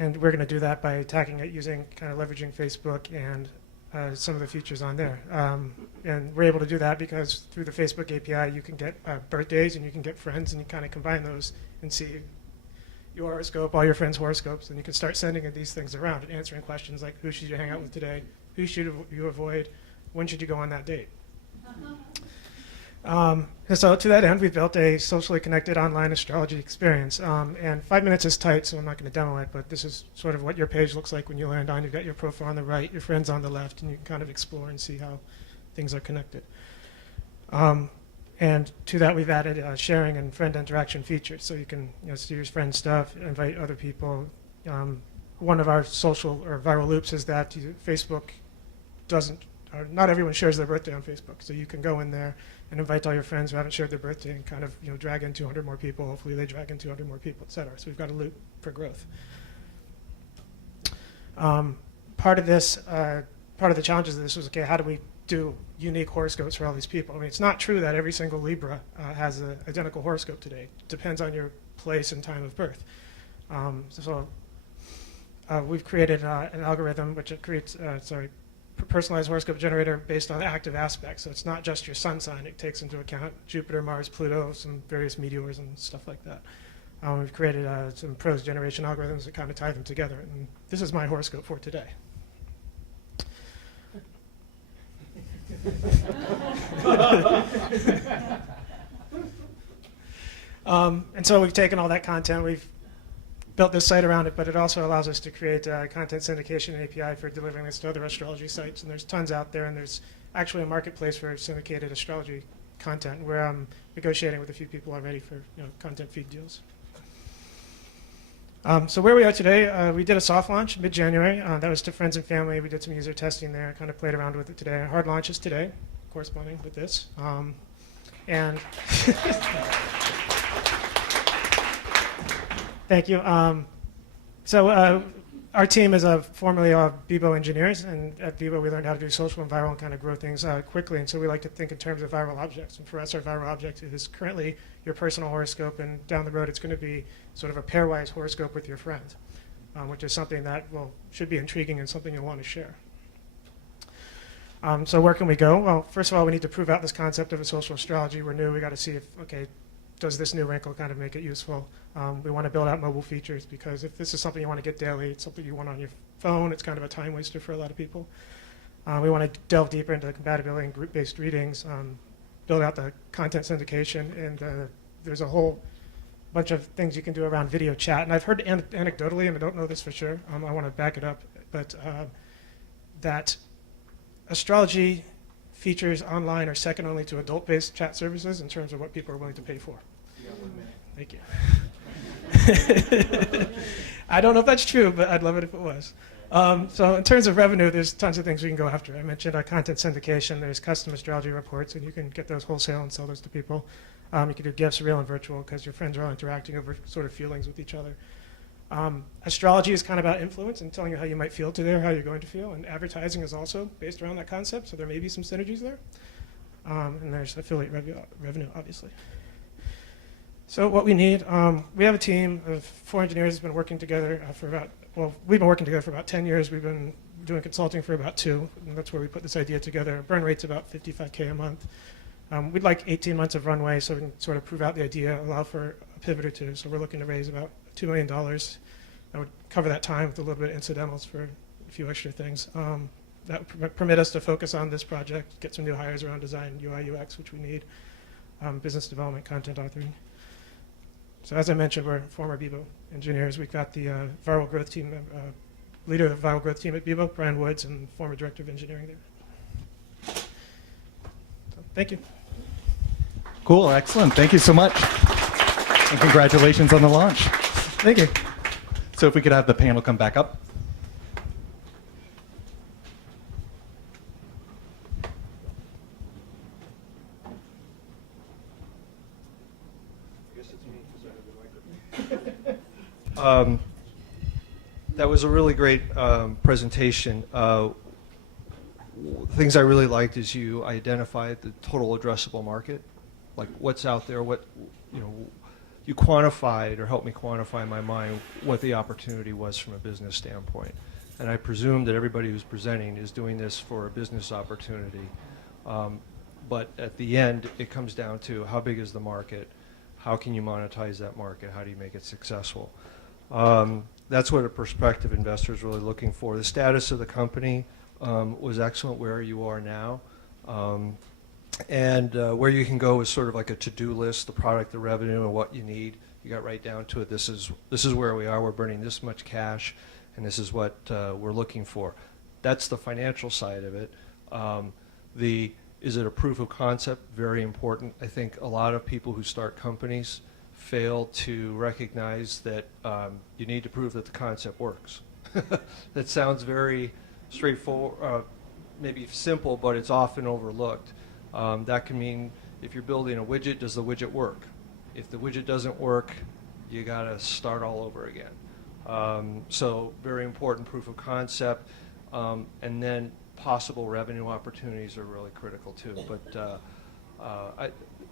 And we're going to do that by attacking it using kind of leveraging Facebook and some of the features on there. And we're able to do that because through the Facebook API, you can get birthdays and you can get friends, and you kind of combine those and see your horoscope, all your friends' horoscopes, and you can start sending these things around and answering questions like, who should you hang out with today? Who should you avoid? When should you go on that date? And so to that end, we've built a socially connected online astrology experience. And 5 minutes is tight, so I'm not going to demo it, but this is sort of what your page looks like when you land on. You've got your profile on the right, your friends on the left, and you can kind of explore and see how things are connected. And to that, we've added sharing and friend interaction features, so you can see your friends' stuff, invite other people. One of our social or viral loops is that Facebook doesn't, or not everyone shares their birthday on Facebook, so you can go in there and invite all your friends who haven't shared their birthday and kind of drag in 200 more people. Hopefully they drag in 200 more people, et cetera. So we've got a loop for growth. Part of the challenges of this was, okay, how do we do unique horoscopes for all these people? I mean, it's not true that every single Libra has an identical horoscope today. It depends on your place and time of birth. We've created an algorithm which creates, personalized horoscope generator based on active aspects. So it's not just your sun sign. It takes into account Jupiter, Mars, Pluto, some various meteors and stuff like that. We've created some prose generation algorithms that kind of tie them together. And this is my horoscope for today. And so we've taken all that content, we've built this site around it, but it also allows us to create a content syndication API for delivering this to other astrology sites. And there's tons out there, and there's actually a marketplace for syndicated astrology content where I'm negotiating with a few people already for content feed deals. So where we are today, we did a soft launch mid-January. That was to friends and family. We did some user testing there, kind of played around with it today. Our hard launch is today, corresponding with this. Thank you. Our team is formerly Bebo engineers, and at Bebo we learned how to do social and viral and kind of grow things quickly, and so we like to think in terms of viral objects. And for us, our viral object is currently your personal horoscope, and down the road it's going to be sort of a pairwise horoscope with your friend, which is something that should be intriguing and something you'll want to share. So where can we go? Well, first of all, we need to prove out this concept of a social astrology. We're new. We got to see if, okay, does this new wrinkle kind of make it useful? We want to build out mobile features because if this is something you want to get daily, it's something you want on your phone, it's kind of a time waster for a lot of people. We want to delve deeper into the compatibility and group-based readings, build out the content syndication, and there's a whole bunch of things you can do around video chat. And I've heard anecdotally, and I don't know this for sure, I want to back it up, but that astrology features online are second only to adult-based chat services in terms of what people are willing to pay for. You got 1 minute. Thank you. I don't know if that's true, but I'd love it if it was. So in terms of revenue, there's tons of things we can go after. I mentioned content syndication. There's custom astrology reports, and you can get those wholesale and sell those to people. You can do gifts, real and virtual, because your friends are all interacting over sort of feelings with each other. Astrology is kind of about influence and telling you how you might feel today or how you're going to feel. And advertising is also based around that concept, so there may be some synergies there. And there's affiliate revenue, obviously. So what we need, we have a team of 4 engineers who've been working together we've been working together for about 10 years. We've been doing consulting for about 2, and that's where we put this idea together. Our burn rate's about $55K a month. We'd like 18 months of runway so we can sort of prove out the idea, allow for a pivot or 2. So we're looking to raise about $2 million. That would cover that time with a little bit of incidentals for a few extra things. That would permit us to focus on this project, get some new hires around design, UI, UX, which we need, business development, content authoring. So as I mentioned, we're former Bebo engineers. We've got the viral growth team, leader of the viral growth team at Bebo, Brian Woods, and former director of engineering there. So, thank you. Cool, excellent. Thank you so much. And congratulations on the launch. Thank you. So if we could have the panel come back up. That was a really great presentation. Things I really liked is you identified the total addressable market, like what's out there, you quantified or helped me quantify in my mind what the opportunity was from a business standpoint. And I presume that everybody who's presenting is doing this for a business opportunity. But at the end, it comes down to how big is the market, how can you monetize that market, how do you make it successful. That's what a prospective investor is really looking for. The status of the company was excellent where you are now. And where you can go is sort of like a to-do list, the product, the revenue, and what you need. You got right down to it. This is where we are. We're burning this much cash, and this is what we're looking for. That's the financial side of it. Is it a proof of concept? Very important. I think a lot of people who start companies fail to recognize that you need to prove that the concept works. That sounds very straightforward, maybe simple, but it's often overlooked. That can mean if you're building a widget, does the widget work? If the widget doesn't work, you got to start all over again. So very important proof of concept. And then possible revenue opportunities are really critical too. But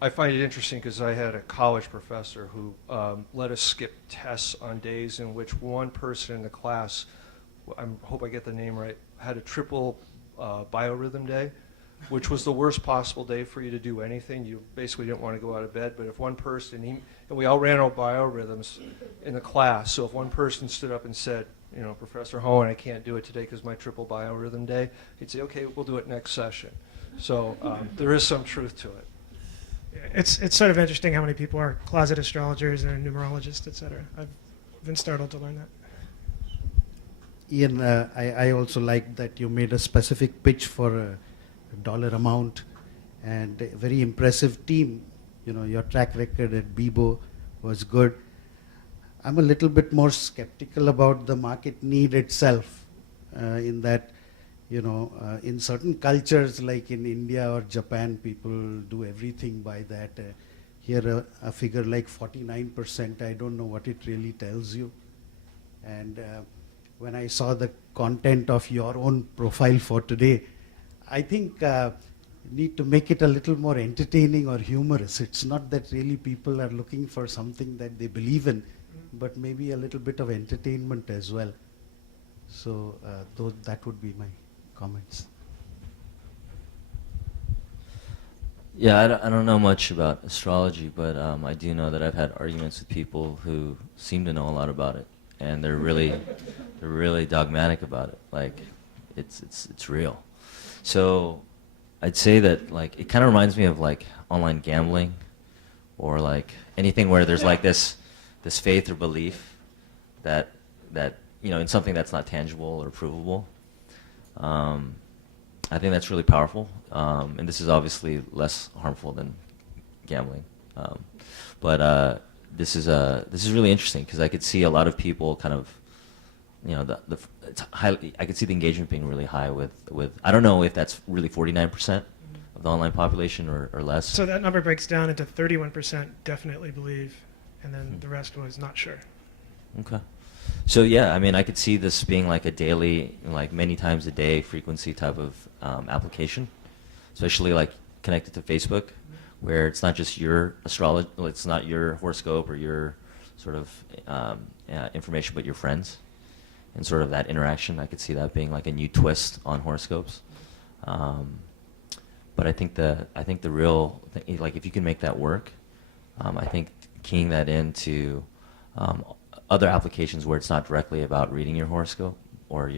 I find it interesting because I had a college professor who let us skip tests on days in which one person in the class, I hope I get the name right, had a triple biorhythm day, which was the worst possible day for you to do anything. You basically didn't want to go out of bed, but if one person, and we all ran our biorhythms in the class, so if one person stood up and said, you know, Professor Hohen, I can't do it today because my triple biorhythm day, he'd say, okay, we'll do it next session. So there is some truth to it. It's sort of interesting how many people are closet astrologers and numerologists, et cetera. I've been startled to learn that. Ian, I also like that you made a specific pitch for a dollar amount and a very impressive team. You know, your track record at Bibo was good. I'm a little bit more skeptical about the market need itself in that, you know, in certain cultures like in India or Japan, people do everything by that. Here a figure like 49%, I don't know what it really tells you. And when I saw the content of your own profile for today, I think you need to make it a little more entertaining or humorous. It's not that really people are looking for something that they believe in, but maybe a little bit of entertainment as well. So that would be my comments. Yeah, I don't know much about astrology, but I do know that I've had arguments with people who seem to know a lot about it, and they're really dogmatic about it. Like, it's real. So I'd say that, like, it kind of reminds me of like online gambling, or like anything where there's like this faith or belief that you know, in something that's not tangible or provable. I think that's really powerful, and this is obviously less harmful than gambling. But this is really interesting because I could see a lot of people kind of, you know, I could see the engagement being really high with I don't know if that's really 49% of the online population or less. So that number breaks down into 31% definitely believe, and then the rest was not sure. Okay. So yeah, I mean, I could see this being like a daily, like many times a day frequency type of application, especially like connected to Facebook, where it's not just your astrology, it's not your horoscope or your sort of information, but your friends, and sort of that interaction. I could see that being like a new twist on horoscopes. But I think the real thing, like if you can make that work, I think keying that into other applications where it's not directly about reading your horoscope or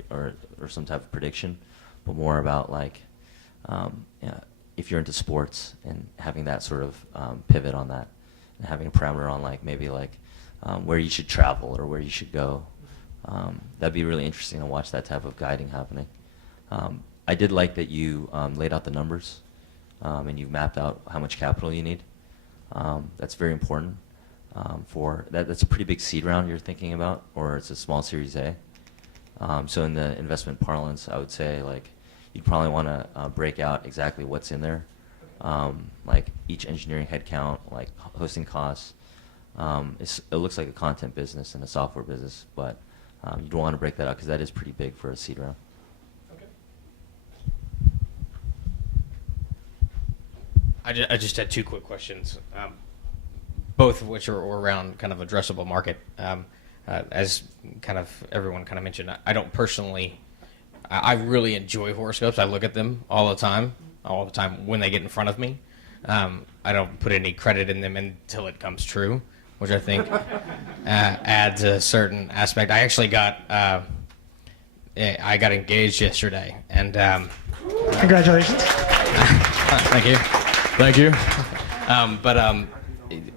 some type of prediction, but more about like if you're into sports and having that sort of pivot on that, and having a parameter on like maybe like where you should travel or where you should go. That'd be really interesting to watch that type of guiding happening. I did like that you laid out the numbers and you mapped out how much capital you need. That's very important. For that's a pretty big seed round you're thinking about, or it's a small Series A. So in the investment parlance, I would say like you'd probably want to break out exactly what's in there, like each engineering headcount, like hosting costs. It looks like a content business and a software business, but you don't want to break that out because that is pretty big for a seed round. I just had two quick questions. both of which are around kind of addressable market. As kind of everyone kind of mentioned, I don't personally, I really enjoy horoscopes. I look at them all the time when they get in front of me. I don't put any credit in them until it comes true, which I think adds a certain aspect. I actually got engaged yesterday, and Congratulations. thank you. Thank you. But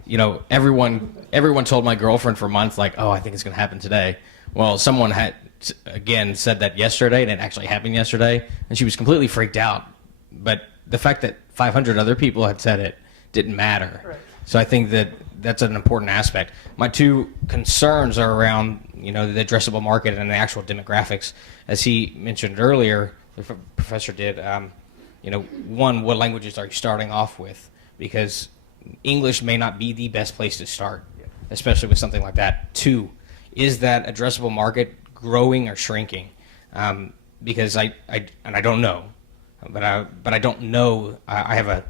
you know, everyone told my girlfriend for months, like, oh, I think it's going to happen today. Well, someone had again said that yesterday, and it actually happened yesterday, and she was completely freaked out. But the fact that 500 other people had said it didn't matter. Right. So I think that that's an important aspect. My two concerns are around, you know, the addressable market and the actual demographics. As he mentioned earlier, the professor did, you know, one, what languages are you starting off with? Because English may not be the best place to start, especially with something like that. Two, is that addressable market growing or shrinking? Because I don't know, but I don't know. I have a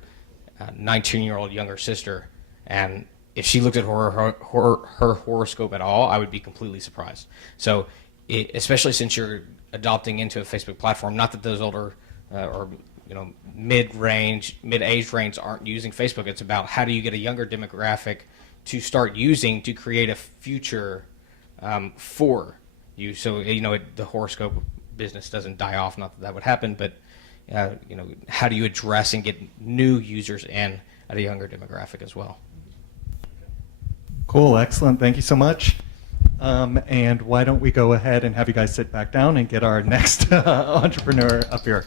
19-year-old younger sister, and if she looked at her horoscope at all, I would be completely surprised. So, especially since you're adopting into a Facebook platform, not that those older or you know mid-age range aren't using Facebook. It's about how do you get a younger demographic to start using to create a future for you. So you know the horoscope business doesn't die off. Not that that would happen, but you know, how do you address and get new users in at a younger demographic as well? Cool, excellent. Thank you so much. And why don't we go ahead and have you guys sit back down and get our next entrepreneur up here.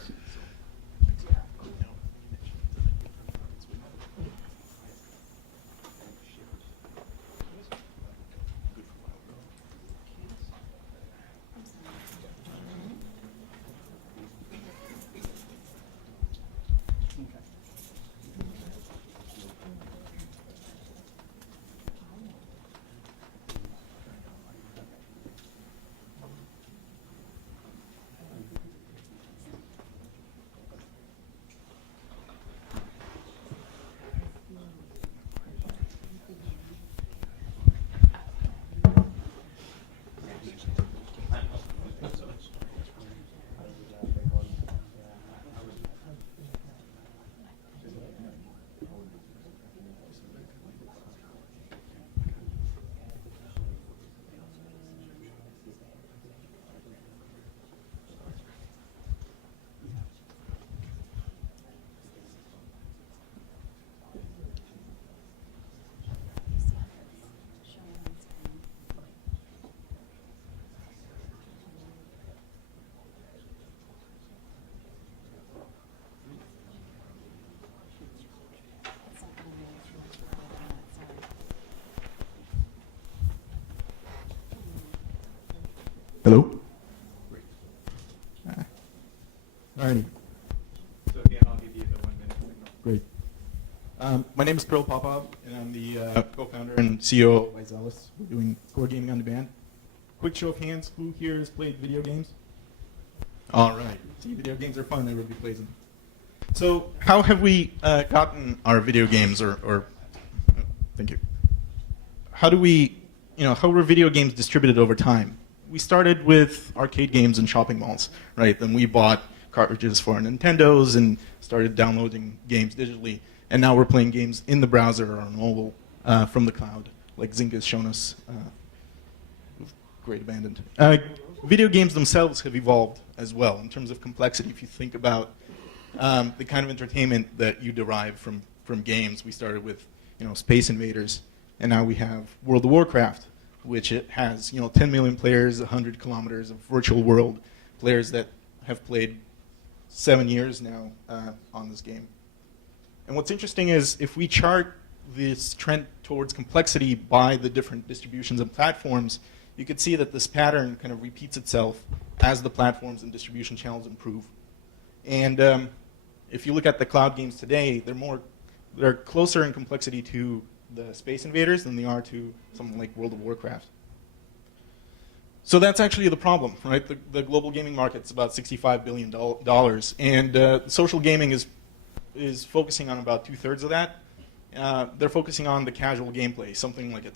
Hello? Alrighty. So again, I'll give you the 1 minute signal. Great. My name is Pearl Popov, and I'm the co-founder and CEO of Visalis. We're doing core gaming on demand. Quick show of hands, who here has played video games? All right. See, video games are fun. Everybody plays them. So how have we gotten our video games, or thank you. How do we, how were video games distributed over time? We started with arcade games and shopping malls, right? Then we bought cartridges for our Nintendos and started downloading games digitally. And now we're playing games in the browser or on mobile from the cloud, like Zynga has shown us. Great abandoned. Video games themselves have evolved as well in terms of complexity. If you think about the kind of entertainment that you derive from games, we started with Space Invaders, and now we have World of Warcraft, which it has 10 million players, 100 kilometers of virtual world, players that have played 7 years now on this game. And what's interesting is if we chart this trend towards complexity by the different distributions and platforms, you could see that this pattern kind of repeats itself as the platforms and distribution channels improve. And if you look at the cloud games today, they're closer in complexity to the Space Invaders than they are to something like World of Warcraft. So that's actually the problem, right? The global gaming market's about $65 billion, and social gaming is focusing on about 2/3 of that. they're focusing on the casual gameplay, something like a